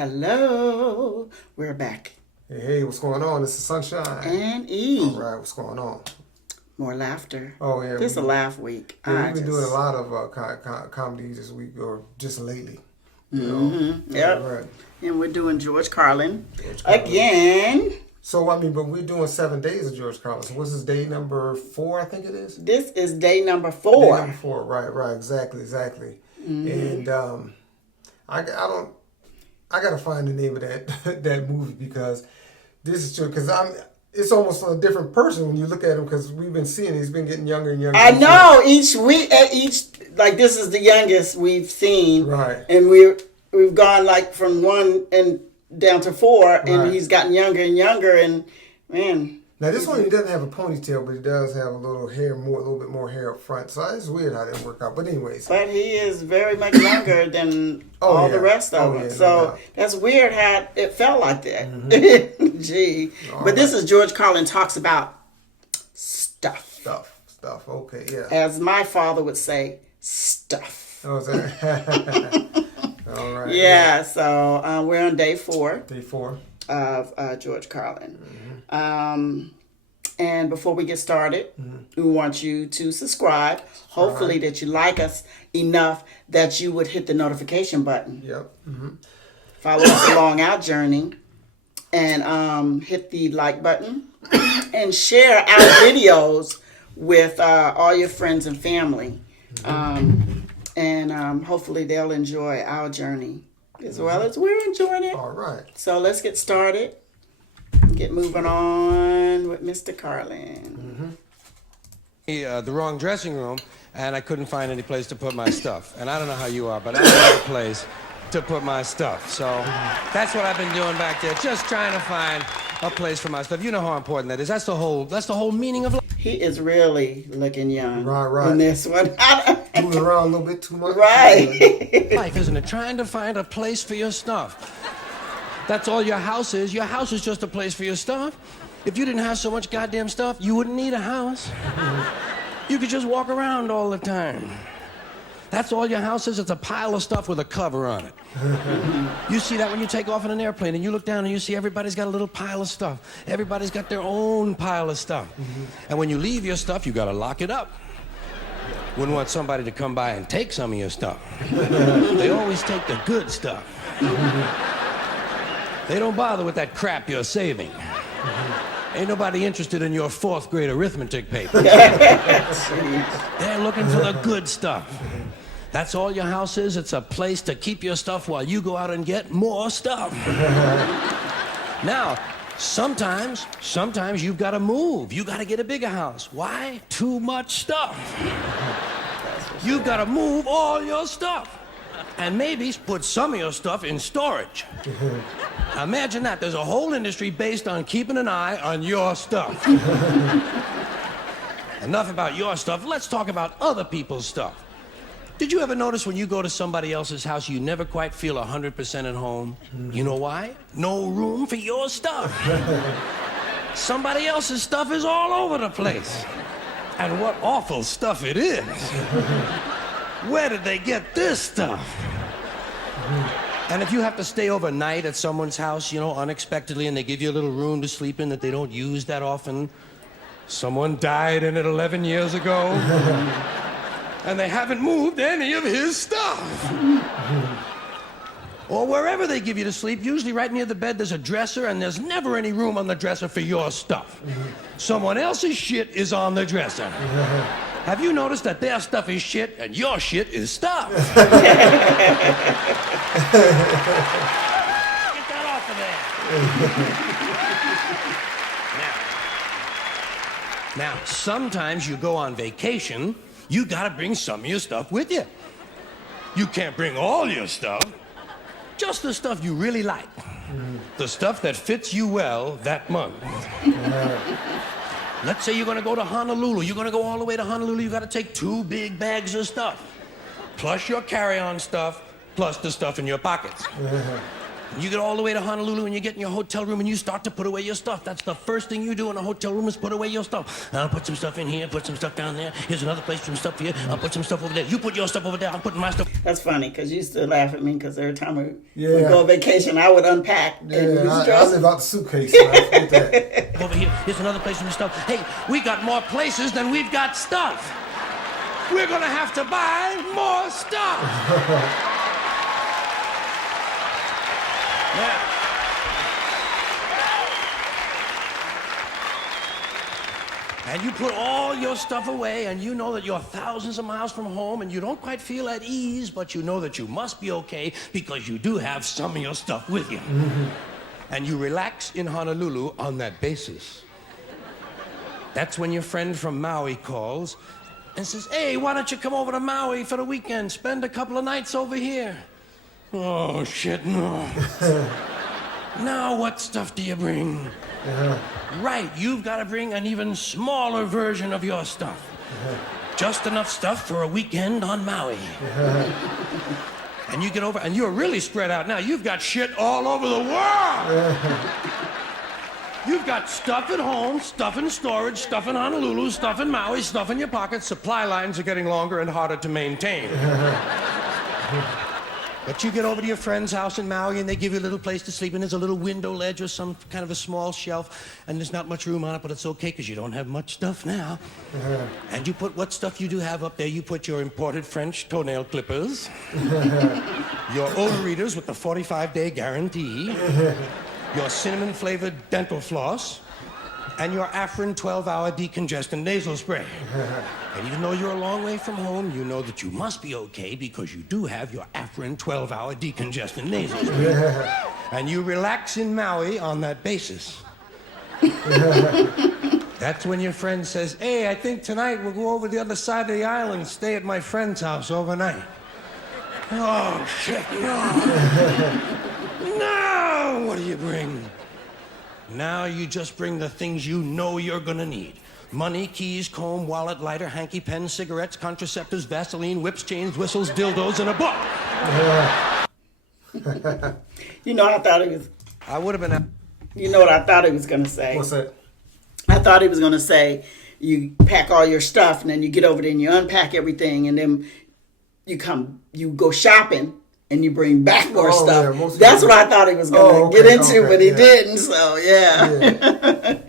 hello. We're back. Hey, what's going on? This is Sunshine. And E. All right, what's going on? More laughter. Oh, yeah. This is a laugh week. Yeah, we've been doing a lot of comedies this week, or just lately. You know? Yep. Right. And we're doing George Carlin again. So, but we're doing 7 days of George Carlin. So, what's this, day number 4, I think it is? This is day number 4. Day number 4, right, exactly. And I gotta find the name of that movie, because this is true. Because it's almost a different person when you look at him, because we've been seeing he's been getting younger and younger. I know each week, like this is the youngest we've seen, right? And we've gone like from 1 and down to 4, and right. He's gotten younger and younger, and man. Now this one, he doesn't have a ponytail, but he does have a little bit more hair up front. So it's weird how that worked out. But anyways. But he is very much younger than all the rest of them. So that's weird how it felt like that. Mm-hmm. Gee. But this is George Carlin talks about stuff. Stuff. Okay, yeah. As my father would say, stuff. Oh, is that? All right. Yeah, so we're on day 4. Day 4. Of George Carlin. And before we get started, we want you to subscribe. Hopefully that you like us enough that you would hit the notification button. Yep. Mm-hmm. Follow us along our journey, and hit the like button and share our videos with all your friends and family. And hopefully they'll enjoy our journey as well as we're enjoying it. All right. So let's get started. Get moving on with Mr. Carlin. The wrong dressing room, and I couldn't find any place to put my stuff. And I don't know how you are, but I don't have a place to put my stuff. So that's what I've been doing back there, just trying to find a place for my stuff. You know how important that is. That's the whole meaning of life. He is really looking young. Right. In this one. Moving around a little bit too much. Right. Life, isn't it? Trying to find a place for your stuff. That's all your house is. Your house is just a place for your stuff. If you didn't have so much goddamn stuff, you wouldn't need a house. You could just walk around all the time. That's all your house is. It's a pile of stuff with a cover on it. You see that when you take off in an airplane and you look down and you see everybody's got a little pile of stuff. Everybody's got their own pile of stuff. And when you leave your stuff, you got to lock it up. Wouldn't want somebody to come by and take some of your stuff. They always take the good stuff. They don't bother with that crap you're saving. Ain't nobody interested in your 4th grade arithmetic paper. They're looking for the good stuff. That's all your house is. It's a place to keep your stuff while you go out and get more stuff. Now, sometimes you've got to move. You got to get a bigger house. Why? Too much stuff. You've got to move all your stuff. And maybe put some of your stuff in storage. Now imagine that. There's a whole industry based on keeping an eye on your stuff. Enough about your stuff. Let's talk about other people's stuff. Did you ever notice when you go to somebody else's house, you never quite feel 100% at home? You know why? No room for your stuff. Somebody else's stuff is all over the place. And what awful stuff it is. Where did they get this stuff? And if you have to stay overnight at someone's house, unexpectedly, and they give you a little room to sleep in that they don't use that often, someone died in it 11 years ago, and they haven't moved any of his stuff. Or wherever they give you to sleep, usually right near the bed, there's a dresser, and there's never any room on the dresser for your stuff. Someone else's shit is on the dresser. Have you noticed that their stuff is shit and your shit is stuff? Get that off of there. Now, sometimes you go on vacation, you gotta bring some of your stuff with you. You can't bring all your stuff, just the stuff you really like. The stuff that fits you well that month. Let's say you're going to go to Honolulu. You're going to go all the way to Honolulu. You got to take 2 big bags of stuff, plus your carry-on stuff, plus the stuff in your pockets. You get all the way to Honolulu and you get in your hotel room and you start to put away your stuff. That's the first thing you do in a hotel room is put away your stuff. I'll put some stuff in here, put some stuff down there. Here's another place, some stuff here. I'll put some stuff over there. You put your stuff over there. I'm putting my stuff. That's funny because you used to laugh at me because every time we would go on vacation, I would unpack. Yeah, I live out the suitcase. So I forget that. Over here, here's another place, some stuff. Hey, we got more places than we've got stuff. We're going to have to buy more stuff. Yeah. And you put all your stuff away, and you know that you're thousands of miles from home, and you don't quite feel at ease, but you know that you must be okay because you do have some of your stuff with you. Mm-hmm. And you relax in Honolulu on that basis. That's when your friend from Maui calls and says, hey, why don't you come over to Maui for the weekend? Spend a couple of nights over here. Oh, shit, no. Now what stuff do you bring? Right, you've got to bring an even smaller version of your stuff. Just enough stuff for a weekend on Maui. And you get over, and you're really spread out now. You've got shit all over the world. You've got stuff at home, stuff in storage, stuff in Honolulu, stuff in Maui, stuff in your pockets. Supply lines are getting longer and harder to maintain. But you get over to your friend's house in Maui and they give you a little place to sleep and there's a little window ledge or some kind of a small shelf and there's not much room on it, but it's okay because you don't have much stuff now. And you put what stuff you do have up there. You put your imported French toenail clippers, your odor readers with the 45-day guarantee, your cinnamon-flavored dental floss, and your Afrin 12-hour decongestant nasal spray. And even though you're a long way from home, you know that you must be okay because you do have your Afrin 12-hour decongestant nasal spray. And you relax in Maui on that basis. That's when your friend says, hey, I think tonight we'll go over the other side of the island, stay at my friend's house overnight. Oh, shit, no. No, what do you bring? Now you just bring the things you know you're gonna need. Money, keys, comb, wallet, lighter, hanky, pen, cigarettes, contraceptives, Vaseline, whips, chains, whistles, dildos, and a book. You know, I thought it was... I would have been... You know what I thought he was gonna say? What's that? I thought he was gonna say, you pack all your stuff, and then you get over there and you unpack everything, and then you go shopping, and you bring back more stuff. Yeah, that's what I thought he was going to get into, but he didn't, so yeah.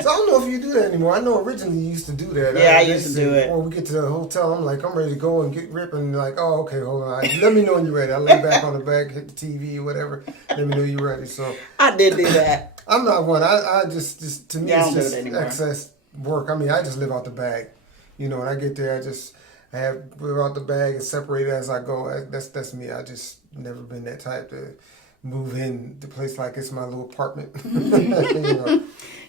So I don't know if you do that anymore. I know originally you used to do that. Yeah, I used to do it. When we get to the hotel, I'm ready to go and get ripping. Like, oh, okay, hold on. Let me know when you're ready. I lay back on the back, hit the TV or whatever. Let me know you're ready. So I did do that. I'm not one. I just to me, it's just excess work. I mean, I just live out the bag. You know, when I get there, I have live out the bag and separate it as I go. That's me. I just never been that type to move in the place like it's my little apartment.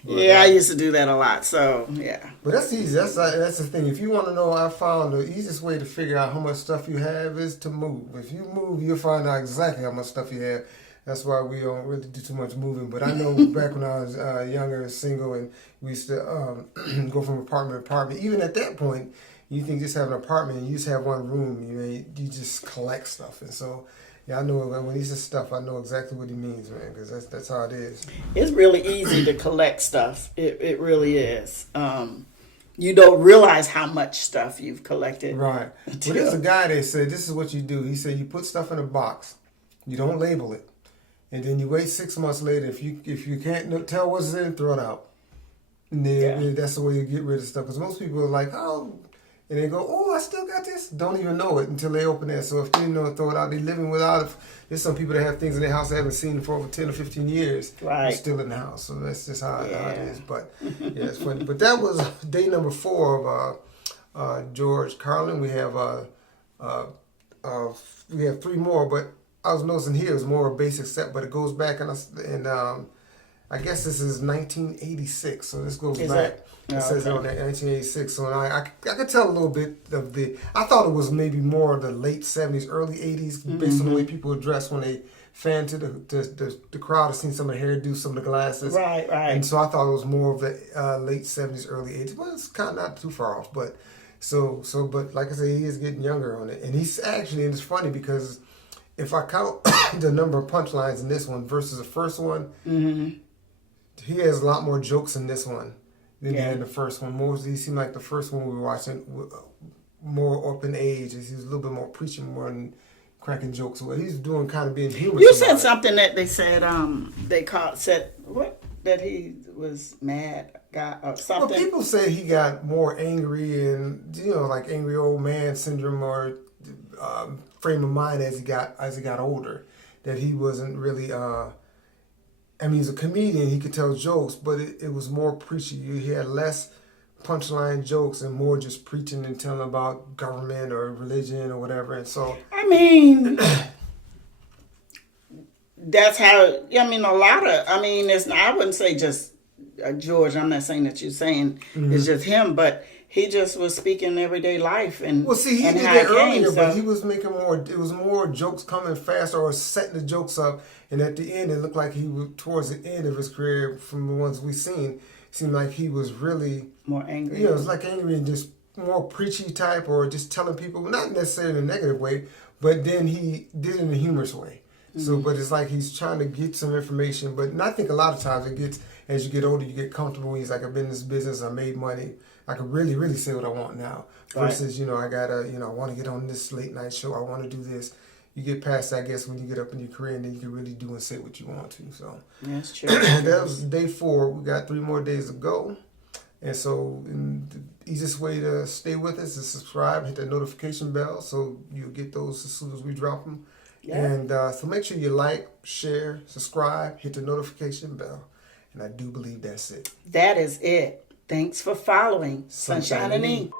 Yeah, I used to do that a lot. So yeah. But that's easy. That's the thing. If you want to know, I found the easiest way to figure out how much stuff you have is to move. If you move, you'll find out exactly how much stuff you have. That's why we don't really do too much moving. But I know back when I was younger and single, and we used to go from apartment to apartment. Even at that point, you think just have an apartment and you just have one room. You just collect stuff, and so. Yeah, I know when he says stuff, I know exactly what he means, man, because that's how it is. It's really easy to collect stuff. It really is. You don't realize how much stuff you've collected. Right. But there's a guy that said, this is what you do. He said you put stuff in a box. You don't label it. And then you wait 6 months later. If you can't tell what's in it, throw it out. And then that's the way you get rid of stuff. Because most people are like, oh... And they go, oh, I still got this. Don't even know it until they open it. So if they know, throw it out. They living without it. There's some people that have things in their house they haven't seen for over 10 or 15 years. Right. They're still in the house. So that's just how it is. But yeah, it's funny. But that was day number 4 of George Carlin. We have 3 more. But I was noticing here is more a basic set, but it goes back and I guess this is 1986. So this goes back. It says on that 1986. So I could tell a little bit of I thought it was maybe more of the late 70s, early 80s, based on the way people would dress when they fanned to the crowd. I've seen some of the hairdo, some of the glasses. Right. And so I thought it was more of the late 70s, early 80s. Well, it's kind of not too far off. But but like I said, he is getting younger on it. And he's actually, and it's funny because if I count the number of punchlines in this one versus the first one, he has a lot more jokes in this one than he had in the first one. More, he seemed like the first one we were watching more up in age. He was a little bit more preaching, more than cracking jokes. Well, he's doing kind of being humorous. You said something that they said said what, that he was mad, got or something. Well, people say he got more angry and like angry old man syndrome or frame of mind as he got older. That he wasn't really. I mean, he's a comedian. He could tell jokes, but it was more preachy. He had less punchline jokes and more just preaching and telling about government or religion or whatever. And so, I mean, that's how. I mean, a lot of. I mean, it's. I wouldn't say just George. I'm not saying that you're saying it's just him, but he just was speaking everyday life and. Well, see, he did that earlier, but he was making more. It was more jokes coming faster or setting the jokes up, and at the end, it looked like he was towards the end of his career. From the ones we've seen, seemed like he was really more angry. Yeah, it was like angry and just more preachy type, or just telling people not necessarily in a negative way, but then he did it in a humorous way. So, but it's like he's trying to get some information. But and I think a lot of times it gets, as you get older, you get comfortable. He's like, I've been in this business, I made money, I can really, really say what I want now. Versus, I gotta, I want to get on this late night show, I want to do this. You get past, I guess, when you get up in your career, and then you can really do and say what you want to. So that's true. That was day 4. We got 3 more days to go. And so the easiest way to stay with us is subscribe, hit that notification bell so you'll get those as soon as we drop them. Yeah. And so make sure you like, share, subscribe, hit the notification bell. And I do believe that's it. That is it. Thanks for following Sunshine and Ink.